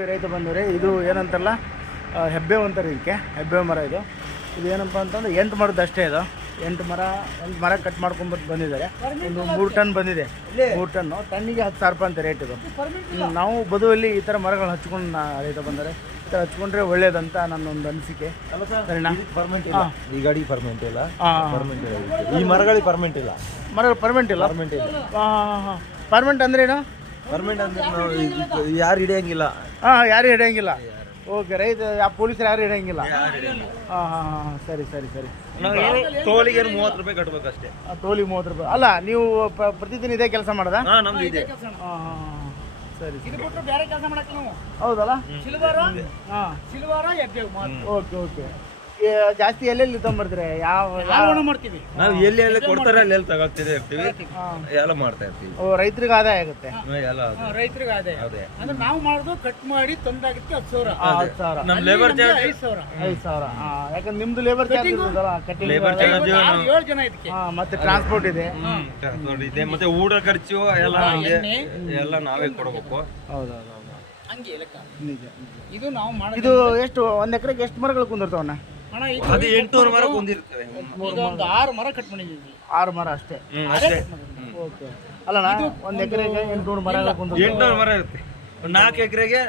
ರೈತ ಬಂದವ್ರೆ ಇದು ಏನಂತಾರಲ್ಲ ಹೆಬ್ಬೆ ಹೆಬ್ಬೇವು ಅಂತಾರೆ ಇದಕ್ಕೆ ಹೆಬ್ಬೆ ಮರ ಇದು. ಇದು ಏನಪ್ಪ ಅಂತಂದ್ರೆ ಎಂಟು ಮರದ ಅಷ್ಟೇ ಇದು. ಎಂಟು ಮರ ಒಂದು ಮರ ಕಟ್ ಮಾಡ್ಕೊಂಬತ್ತು ಬಂದಿದ್ದಾರೆ. ಒಂದು ಮೂರು ಟನ್ ಬಂದಿದೆ. ಮೂರು ಟನ್ನು ಟನ್ನಿಗೆ ಹತ್ತು ಸಾವಿರ ರೂಪಾಯಿ ಅಂತ ರೇಟ್ ಇದು. ನಾವು ಬದುವಲ್ಲಿ ಈ ಥರ ಮರಗಳು ಹಚ್ಕೊಂಡು ರೈತ ಬಂದರೆ ಈ ಥರ ಹಚ್ಕೊಂಡ್ರೆ ಒಳ್ಳೇದಂತ ನನ್ನೊಂದು ಅನಿಸಿಕೆ. ಪರ್ಮೆಂಟ್ ಇಲ್ಲ. ಈ ಗಾಡಿ ಪರ್ಮೆಂಟ್ ಇಲ್ಲ. ಹಾಂ ಪರ್ಮೆಂಟ್ ಇಲ್ಲ. ಈ ಮರಗಳಿಗೆ ಪರ್ಮೆಂಟ್ ಇಲ್ಲ. ಮರಗಳು ಪರ್ಮೆಂಟ್ ಇಲ್ಲ? ಪರ್ಮೆಂಟ್ ಇಲ್ಲ. ಪರ್ಮೆಂಟ್ ಅಂದ್ರೆ ಏನು? ಪರ್ಮೆಂಟ್ ಅಂದ್ರೆ ನಾವು ಯಾರು ಹಿಡಿಯಂಗಿಲ್ಲ. ಹಾಂ ಯಾರು ಹಿಡಿಯಂಗಿಲ್ಲ. ಓಕೆ ರೈತ ಯಾವ ಪೊಲೀಸರು ಯಾರು ಹಿಡಿಯಂಗಿಲ್ಲ? ಹಾಂ ಹಾಂ ಹಾಂ ಸರಿ ಸರಿ ಸರಿ. ಟೋಲಿಗೆ ತೋಲಿಗೆ ಮೂವತ್ತು ರೂಪಾಯಿ ಕಟ್ಬೇಕು ಅಷ್ಟೇ. ಆ, ಟೋಲಿ ಮೂವತ್ತು ರೂಪಾಯಿ. ಅಲ್ಲ ನೀವು ಪ- ಪ್ರತಿದಿನ ಇದೇ ಕೆಲಸ ಮಾಡದ? ಹಾ ನಮ್ದು ಇದೆ. ಹಾಂ ಸರಿ ಇದು ಬಿಟ್ಟು ಬೇರೆ ಕೆಲಸ ಮಾಡಕ್ಕೆ ನಾವು? ಹೌದಲ್ಲ? ಸಿಲ್ವರ ಹಾಂ ಸಿಲ್ವರ ಓಕೆ ಓಕೆ. ಜಾಸ್ತಿ ಎಲ್ಲೆಲ್ಲಿ ತೊಗೊಂಬರ್ತೀರಿ? ಯಾವ ಮಾರೋಣ ಮಾಡ್ತೀವಿ. ನಾವು ಎಲ್ಲಿ ಎಲ್ಲಿ ಕೊಡ್ತಾರೆ ಅಲ್ಲಿ ಎಲ್ಲಿ ತಗೊಳ್ತಿದೆ ಇರ್ತೀವಿ ಎಲ್ಲ ಮಾಡ್ತಾ ಇರ್ತೀವಿ. ಓ ರೈತರಿಗೆ ಆದಾಯ ಆಗುತ್ತೆ? ಹ್ಮ್, ಎಲ್ಲ ಅದು. ರೈತರಿಗೆ ಆದಾಯ. ಅದೇ. ಅಂದ್ರೆ ನಾವು ಮಾಡೋದು ಕಟ್ ಮಾಡಿ ತಂದಾಗಿತ್ತು ಹತ್ತು ಸಾವಿರ. ಹತ್ತು ಸಾವಿರ. ನಮ್ ಲೇಬರ್ ಚಾರ್ಜ್ ಐದು ಸಾವಿರ. ಐದು ಸಾವಿರ. ಯಾಕಂದ್ರೆ ನಿಮ್ದು ಲೇಬರ್ ಚಾರ್ಜ್ ಇರ್ತದಲ್ಲ ಕಟ್ಟಿಂಗ್ ಲೇಬರ್ ಚಾರ್ಜ್ ನಾವು ಏಳು ಜನ ಇದಕ್ಕೆ. ಮತ್ತೆ ಟ್ರಾನ್ಸ್ಪೋರ್ಟ್ ಇದೆ. ನೋಡಿ ಇದೆ. ಮತ್ತೆ ಊಟ ಖರ್ಚು ಎಲ್ಲ ನಮ್ಗೆ ಎಲ್ಲ ನಾವೇ ಕೊಡ್ಬೇಕು. ಹೌದು ಹಂಗೆ ಲೆಕ್ಕ ನಿಜ ಇದು ನಾವು ಮಾಡೋದು ಇದು ಎಷ್ಟು ಒಂದ್ ಎಕರೆಗೆ ಎಷ್ಟು ಮರಗಳು ಕುಂದಿರ್ತಾವಣ್ಣ? ಅದು ಎಂಟುನೂರು ಮರ ಹೊಂದಿರ್ತವೆ ಒಂದು ಆರು ಮರ ಕಟ್ ಮಾಡಿದ್ದೀವಿ. ಆರು ಮರ ಅಷ್ಟೇ. ಹ್ಮ್ ಅಷ್ಟೇ. ಓಕೆ. ಅಲ್ಲಣ್ಣ ಒಂದು ಎಕರೆಗೆ ಎಂಟುನೂರು ಕುಂದಿರ್ತಾವೆ ಎಂಟುನೂರು ಮರ ಇರುತ್ತೆ. ಒಂದು ನಾಲ್ಕು ಎಕರೆಗೆ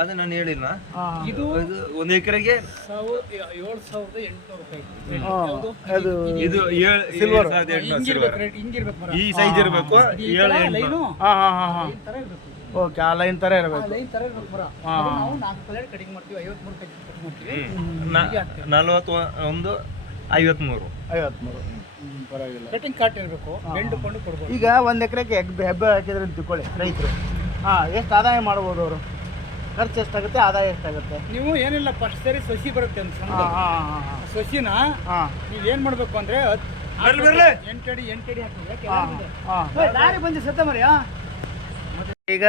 ಅದು ನಾನು ಹೇಳಿಲ್ಲ ಇದು ಇದು ಒಂದು ಎಕರೆಗೆ ಸಾವಿರ ಏಳು ಸಾವಿರದ ಎಂಟುನೂರು ರೂಪಾಯಿ ಅದು ಇದು ಏಳು ಸಿಲ್ವರ್ ಸಾವಿರದ ಎಂಟುನೂರು ಮರ. ಈ ಸೈಜ್ ಇರಬೇಕು ಏಳು ಎಂಟು ಹಾ ಹಾಂ ಹಾಂ ಹಾಂ ಇರ್ಬೇಕು. ಓಕೆ ಆ ಲೈನ್ ಥರ ಇರಬೇಕು. ಲೈನ್ ತರ ಇರಬೇಕು ಮರ ಅದು ನಾವು ನಾಲ್ಕು ಪ್ಲೇಟ್ ಕಟಿಂಗ್ ಮಾಡ್ತೀವಿ ಐವತ್ಮೂರು ಕೆಜಿ ಕಟಿಂಗ್ ಮಾಡ್ತೀವಿ ನಲವತ್ತು ಒಂದು ಐವತ್ಮೂರು. ಐವತ್ಮೂರು. ಹ್ಞೂ ಪರವಾಗಿಲ್ಲ. ಕಟಿಂಗ್ ಕಾಟ್ ಇರಬೇಕು ಬೆಂಡು ಕೊಂಡು ಕೊಡ್ಬೋದು. ಈಗ ಒಂದು ಎಕರೆಗೆ ಹೆಬ್ಬೆ ಹೆಬ್ಬೆ ಹಾಕಿದ್ರೆ ಅಂತ ತಿಳ್ಕೊಳ್ಳಿ ರೈತರು. ಹಾಂ ಎಷ್ಟು ಆದಾಯ ಮಾಡ್ಬೋದು ಅವರು? ಖರ್ಚು ಎಷ್ಟಾಗುತ್ತೆ ಆದಾಯ ಎಷ್ಟಾಗುತ್ತೆ? ನೀವು ಏನಿಲ್ಲ ಫಸ್ಟ್ ಸರಿ ಸಸಿ ಬರುತ್ತೆ ಅಂತ ಹಾಂ ಸಣ್ಣದು. ಹಾಂ ಹಾಂ ಸಸಿನ ಹಾಂ. ನೀವು ಏನು ಮಾಡಬೇಕು ಅಂದ್ರೆ ಹತ್- ಬರ್ಲಿ, ಬರ್ಲಿ. ಎಂಟಡಿ ಎಂಟಡಿ ಹಾಕಿದ್ರೆ ಹಾಂ ಕೆಳಗಿದೆ. ಹಾಂ. ದಾರಿ ಬಂದು ಸತ್ತ ಮರಿಯಾ ಈಗ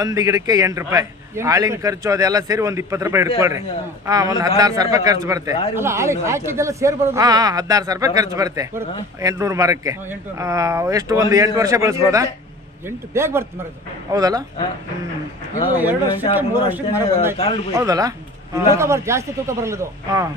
ಒಂದು ಗಿಡಕ್ಕೆ ಎಂಟು ರೂಪಾಯಿ. ಆಳಿನ ಖರ್ಚು ಅದೆಲ್ಲ ಸೇರಿ ಒಂದು ಇಪ್ಪತ್ತು ರೂಪಾಯಿ ಇಟ್ಕೊಳ್ರಿ ಹಾ. ಒಂದು ಹದಿನಾರು ಸಾವಿರ ರೂಪಾಯಿ ಖರ್ಚು ಬರುತ್ತೆ. ಹಾ ಆಳಿಗೆ ಹಾಕಿದ್ದೆಲ್ಲ ಸೇರ್ ಬರೋದು ಹಾಂ ಹಾಂ ಹದಿನಾರು ಸಾವಿರ ರೂಪಾಯಿ ಖರ್ಚು ಬರುತ್ತೆ. ಎಂಟುನೂರು ಮರಕ್ಕೆ. ಎಷ್ಟು ಒಂದು ಎಂಟು ವರ್ಷ ಬೆಳೆಸ್ಬೋದಾ? ಎಂಟು ಬೇಗ ಬರುತ್ತೆ ಮರದು ಹೌದಲ್ಲ? ಹೌದಲ್ಲ? ತೂಕ ಬರ ಜಾಸ್ತಿ ತೂಕ ಬರಲ್ಲದು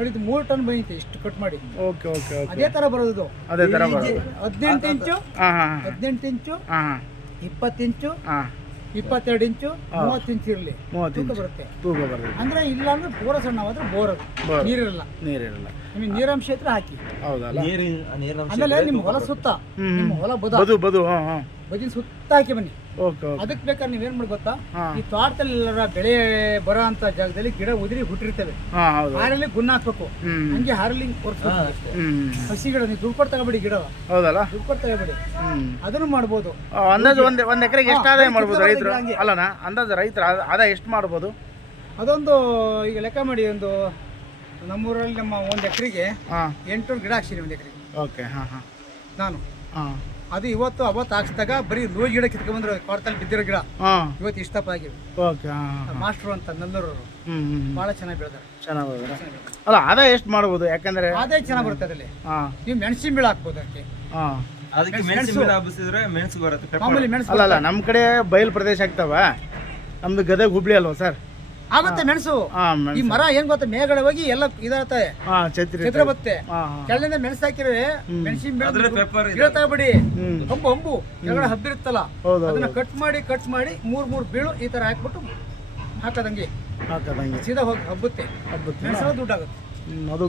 ಇದು. ಮೂರು ಟನ್ ಬಂದಿತ್ತು ಇಷ್ಟು ಕಟ್ ಮಾಡಿ. Okay okay okay. ಅದೇ ತರ ಬರೋದು ಇದು. ಅದೇ ತರ ಬರೋದು. ಹದಿನೆಂಟು ಇಂಚು ಹಾಂ ಹಾಂ. ಹದಿನೆಂಟು ಇಂಚು ಹಾಂ ಹಾಂ. ಇಪ್ಪತ್ತು ಇಂಚು ಹಾಂ. ಇಪ್ಪತ್ತೆರಡು ಇಂಚು ಮೂವತ್ತು ಇಂಚು ಇರಲಿ. ಮೂವತ್ತು ತೂಕ ಇಂಚು. ಬರುತ್ತೆ. ತೂಕ ಬರ್ತದೆ ಅಂದ್ರೆ ಇಲ್ಲ ಅಂದ್ರೆ ಪೂರ ಸಣ್ಣವಾದ್ರೆ ಬೋರ್ ಅದು ಬೋರ್. ನೀರಿರಲ್ಲ. ನೀರಿರಲ್ಲ. ನಿಮಗೆ ನೀರಾಂಶ ಇದ್ರೆ ಹಾಕಿ. ಹೌದಲ್ಲ? ನೀರು ಆಮೇಲೆ ನಿಮ್ಮ ಹೊಲ ಸುತ್ತ ನಿಮ್ಮ ಹೊಲ ಬದ. ಬದು ಬದು ಹಾಂ ಹಾಂ. ಬದಿನ ಸುತ್ತ ಹಾಕಿ ಬನ್ನಿ. ಅದಕ್ಕೆ ಬೇಕಾದ್ರೆ ನೀವೇನ್ ಮಾಡಿ ಗೊತ್ತಾ? ಈ ತೋಟದಲ್ಲಿ ಎಲ್ಲರ ಬೆಳೆ ಬರೋ ಅಂತ ಜಾಗದಲ್ಲಿ ಗಿಡ ಉದುರಿ ಹುಟ್ಟಿರ್ತವೆ. ಹಾಂ ಹೌದು. ಹಾರಲ್ಲಿ ಗುಣ ಹಾಕ್ಬೇಕು. ಹಂಗೆ ಹಾರಲ್ಲಿ ಹಸಿ ಗಿಡ ನೀವು ದುಡ್ಡು ಕೊಟ್ಟು ತಗೋಬೇಡಿ ಗಿಡ ಹೌದಲ್ಲ? ದುಡ್ಡು ಕೊಟ್ಟು ತಗೋಬೇಡಿ. ಅದನ್ನು ಮಾಡ್ಬೋದು. ಅಂದಾಜು ಒಂದ್ ಒಂದ್ ಎಕರೆಗೆ ಎಷ್ಟು ಆದಾಯ ಮಾಡ್ಬೋದು ರೈತರು? ಹಂಗೆ. ಅಲ್ಲಣ್ಣ ಅಂದಾಜು ರೈತರ ಆದ- ಆದಾಯ ಎಷ್ಟು ಮಾಡ್ಬೋದು? ಅದೊಂದು ಈಗ ಲೆಕ್ಕ ಮಾಡಿ ಒಂದು ನಮ್ಮೂರಲ್ಲಿ ನಮ್ಮ ಒಂದ್ ಎಕರೆಗೆ ಎಂಟು ಗಿಡ ಹಾಕ್ಸಿನಿ ಒಂದ್ ಎಕರೆಗೆ. ಓಕೆ ಹಾ ಹಾ. ನಾನು. ಹಾಂ. ಅದು ಇವತ್ತು ಅವತ್ತು ಹಾಕ್ಸಿದಾಗ ಬರೀ ಲೋಜ್ ಗಿಡ ಕಿತ್ಕೊಂಡ್ಬಂದ್ರೆ ಕೊಡ್ತಲ್ಲಿ ಬಿದ್ದಿರೋ ಗಿಡ. ಹಾಂ. ಇವತ್ತು ಇಷ್ಟಪ್ಪ ಆಗಿವೆ ಓಕೆ ಹಾಂ ಮಾಸ್ಟ್ರು ಅಂತ ನಲ್ಲೂರು ಬಹಳ ಚೆನ್ನಾಗಿ ಬೆಳೆದಾರೆ. ಚೆನ್ನಾಗಿ ಅಲ್ಲ ಆದಾಯ ಎಷ್ಟು ಮಾಡ್ಬೋದು? ಯಾಕಂದ್ರೆ ಅದೇ ಚೆನ್ನಾಗಿ ಬರುತ್ತೆ ಅದರಲ್ಲಿ. ಹಾಂ. ನೀವು ಮೆಣಸಿನ ಬೀಳ ಹಾಕ್ಬೋದು ಅದಕ್ಕೆ. ಹಾಂ. ಅದಕ್ಕೆ ಮೆಣಸು ಗಿಡ ಹಬ್ಬಿಸಿದ್ರೆ ಮೆಣಸು ಬರುತ್ತೆ. ಮಾಮೂಲಿ ಮೆಣಸು ಅಲ್ಲ ಅಲ್ಲ ನಮ್ಮ ಕಡೆ ಬಯಲು ಪ್ರದೇಶ ಆಗ್ತಾವ. ನಮ್ದು ಗದಗ ಹುಬ್ಳಿ ಅಲ್ವಾ ಸರ್? ಆಗುತ್ತೆ ಮೆಣಸು ಈ ಮರ ಏನ್ ಗೊತ್ತಾ? ಮೇಲ್ಗಡೆ ಹೋಗಿ ಎಲ್ಲ ಇದಾಗುತ್ತೆ. ಚಿತ್ರ ಬತ್ತೆ ಕೆಳಗಿಂದ ಮೆಣಸು ಹಾಕಿದ್ರೆ ಮೆಣಸಿನ ಹ್ಞೂ ಹಂಬು ಹಂಬು. ಕೆಳಗಡೆ ಹಬ್ಬಿರುತ್ತಲ್ಲ ಹೌದು ಅದನ್ನ ಕಟ್ ಮಾಡಿ ಕಟ್ ಮಾಡಿ ಮೂರ್ ಮೂರ್ ಬೀಳು ಈ ತರ ಹಾಕ್ಬಿಟ್ಟು ಹಾಕೋದಂಗೆ. ಹಾಕದಂಗೆ. ಸೀದಾ ಹೋಗಿ ಹಬ್ಬುತ್ತೆ. ಹಬ್ಬುತ್ತೆ. ಮೆಣಸು ದುಡ್ಡಾಗುತ್ತೆ ಅದು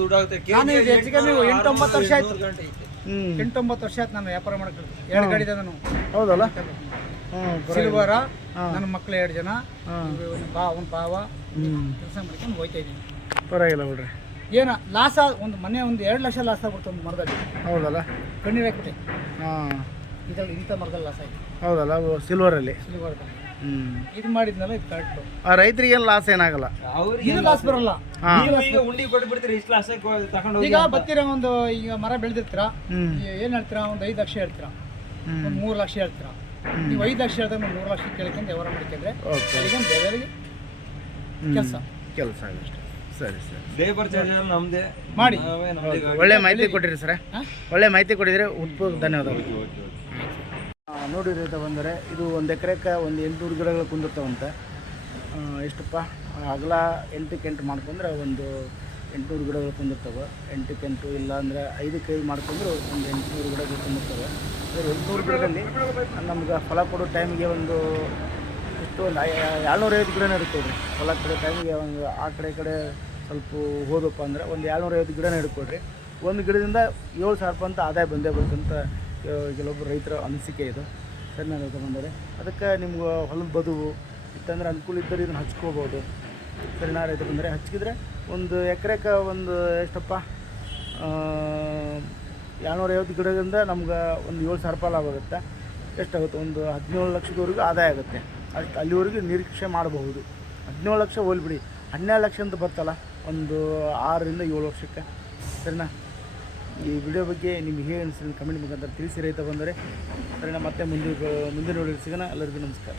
ದುಡ್ಡಾಗುತ್ತೆ ಎಂಟೊಂಬತ್ತು ನಾನು ಹೆಚ್ಚು ಕಮ್ಮಿ ವರ್ಷ ಆಯ್ತು. ಎಂಟೊಂಬತ್ತು ವರ್ಷ ಆಯ್ತು ನಾನು ವ್ಯಾಪಾರ ಮಾಡಕ್ಕೆ ಎರಡು ಗಾಡಿ ಇದೆ ನಾನು. ಹೌದಲ್ಲ? ಸಿಲ್ವರ. ನನ್ನ ಮಕ್ಳು ಎರಡು ಜನ ಅವನ ಒಂದು ಬಾ ಒಂದು ಭಾವ. ಕೆಲಸ ಮಾಡ್ಕೊಂಡು ಹೋಗ್ತಾ ಇದ್ದೀನಿ. ಪರವಾಗಿಲ್ಲ ಬಿಡ್ರಿ. ಏನ ಲಾಸ್ ಒಂದು ಮನೆ ಒಂದು ಎರಡು ಲಕ್ಷ ಲಾಸ್ ಆಗ್ಬಿಡ್ತು ಒಂದು ಮರದಲ್ಲಿ. ಹೌದಲ್ಲ? ಕಣ್ಣೀರು ಹಾಕ್ಬಿಟ್ಟೆ. ಹಾಂ. ಇದ್ರಲ್ಲಿ ಇಂಥ ಮರದಲ್ಲಿ ಲಾಸ್ ಆಯ್ತು. ಹೌದಲ್ಲ ಸಿಲ್ವರಲ್ಲಿ? ಸಿಲ್ವರ್ದಲ್ಲಿ. ಹ್ಞೂ ಇದು ಮಾಡಿದ್ನಲ್ಲ ಇದು ಕರೆಕ್ಟು. ಆ ರೈತರಿಗೇನು ಲಾಸ್ ಏನಾಗಲ್ಲ? ಇದು ಲಾಸ್ ಬರಲ್ಲ. ಉಂಡಿ ಕೊಟ್ಬಿಡ್ತೀರಿ ಇಷ್ಟು ಲಾಸ್ ತಗೊಂಡು ಈಗ ಬತ್ತಿರ ಒಂದು ಈಗ ಮರ ಬೆಳೆದಿರ್ತೀರಾ? ಹ್ಞೂ ಏನು ಹೇಳ್ತೀರಾ? ಒಂದು ಐದು ಲಕ್ಷ ಹೇಳ್ತೀರಾ? ಹ್ಞೂ ಒಂದು ಮೂರು ಲಕ್ಷ ಹೇಳ್ತೀರಾ? ನೀವು ಐದು ಲಕ್ಷ ಹೇಳಿದ್ರೆ ಮೂರು ಲಕ್ಷ ಕೇಳ್ಕೊಂಡು ವ್ಯವಹಾರ ಮಾಡ್ಕೊಂಡ್ರೆ ಬೇರೆಯವರಿಗೆ ಕೆಲಸ. ಕೆಲಸ ಆಗಷ್ಟೆ. ಸರಿ ಸರ್. ಲೇಬರ್ ಚಾರ್ಜ್ ನಮ್ದೇ. ಮಾಡಿ. ಒಳ್ಳೆ ಮಾಹಿತಿ ಕೊಟ್ಟಿರಿ ಸರ್? ಒಳ್ಳೆ ಮಾಹಿತಿ ಕೊಟ್ಟಿದ್ರೆ ಉತ್ಪೂರ್ವ ಧನ್ಯವಾದಗಳು. ನೋಡಿರಿ ನೋಡಿ ರೈತ ಬಂದರೆ ಇದು ಒಂದು ಎಕರೆಗೆ ಒಂದು ಎಂಟುನೂರು ಗಿಡಗಳು ಕುಂದಿರ್ತಾವಂತೆ. ಎಷ್ಟಪ್ಪ? ಅಗಲ ಎಂಟಕ್ಕೆ ಎಂಟು ಮಾಡ್ಕೊಂಡ್ರೆ ಒಂದು ಎಂಟುನೂರು ಗಿಡಗಳು ತಂದಿರ್ತವೆ ಎಂಟಕ್ಕೆ ಎಂಟು ಇಲ್ಲ ಅಂದರೆ ಐದಕ್ಕೆ ಐದು ಮಾಡ್ಕೊಂಡ್ರು ಒಂದು ಎಂಟುನೂರು ಗಿಡಗಳು ತಂದಿರ್ತವೆ ಅಂದರೆ ಎಂಟುನೂರು ಗಿಡದಲ್ಲಿ ನಮ್ಗೆ ಫಲ ಕೊಡೋ ಟೈಮಿಗೆ ಒಂದು ಎಷ್ಟು ಒಂದು ಏಳ್ನೂರೈವತ್ತು ಗಿಡನೇ ಇರ್ತವೆ ರೀ ಫಲ ಕೊಡೋ ಟೈಮಿಗೆ ಒಂದು ಆ ಕಡೆ ಈ ಕಡೆ ಸ್ವಲ್ಪ ಹೋದಪ್ಪ ಅಂದರೆ ಒಂದು ಏಳ್ನೂರೈವತ್ತು ಗಿಡನೇ ಹಿಡ್ಕೊಡ್ರಿ ಒಂದು ಗಿಡದಿಂದ ಏಳು ಸಾವಿರ ರೂಪಾಯಿ ಅಂತ ಆದಾಯ ಬಂದೇ ಬರುತ್ತಂತ ಕೆಲವೊಬ್ಬರು ರೈತರ ಅನಿಸಿಕೆ ಇದು. ಸರಿ ನಾನು ಬಂದರೆ ಅದಕ್ಕೆ ನಿಮ್ಗೆ ಹೊಲದ ಬದುವು, ಇತ್ತಂದ್ರೆ ಅನುಕೂಲ ಇದ್ದರೆ ಇದನ್ನು ಹಚ್ಕೋಬೋದು. ಸರಿನಾ ರೈತ ಬಂದರೆ. ಹಚ್ಚಿದ್ರೆ ಒಂದು ಎಕರೆಗೆ ಒಂದು ಎಷ್ಟಪ್ಪ ಏಳ್ನೂರೈವತ್ತು ಗಿಡದಿಂದ ನಮ್ಗೆ ಒಂದು ಏಳು ಸಾವಿರ ರೂಪಾಯಿ ಲಾಭ ಆಗುತ್ತೆ. ಎಷ್ಟಾಗುತ್ತೆ? ಒಂದು ಹದಿನೇಳು ಲಕ್ಷದವರೆಗೂ ಆದಾಯ ಆಗುತ್ತೆ. ಅಷ್ಟು ಅಲ್ಲಿವರೆಗೂ ನಿರೀಕ್ಷೆ ಮಾಡಬಹುದು. ಹದಿನೇಳು ಲಕ್ಷ ಹೋಲ್ಬಿಡಿ ಹನ್ನೆರಡು ಲಕ್ಷ ಅಂತ ಬರ್ತಲ್ಲ, ಒಂದು ಆರರಿಂದ ಏಳು ವರ್ಷಕ್ಕೆ. ಸರಿನಾ? ಈ ವಿಡಿಯೋ ಬಗ್ಗೆ ನಿಮ್ಗೆ ಹೇಗೆ ಅನಿಸಿದ ಕಮೆಂಟ್ ಮುಖಾಂತರ ತಿಳಿಸಿ ರೈತ ಬಂದರೆ. ಸರಿನಾ? ಮತ್ತೆ ಮುಂದೆ ಮುಂದಿನ ವಿಡಿಯೋ ಸಿಗೋಣ. ಎಲ್ಲರಿಗೂ ನಮಸ್ಕಾರ.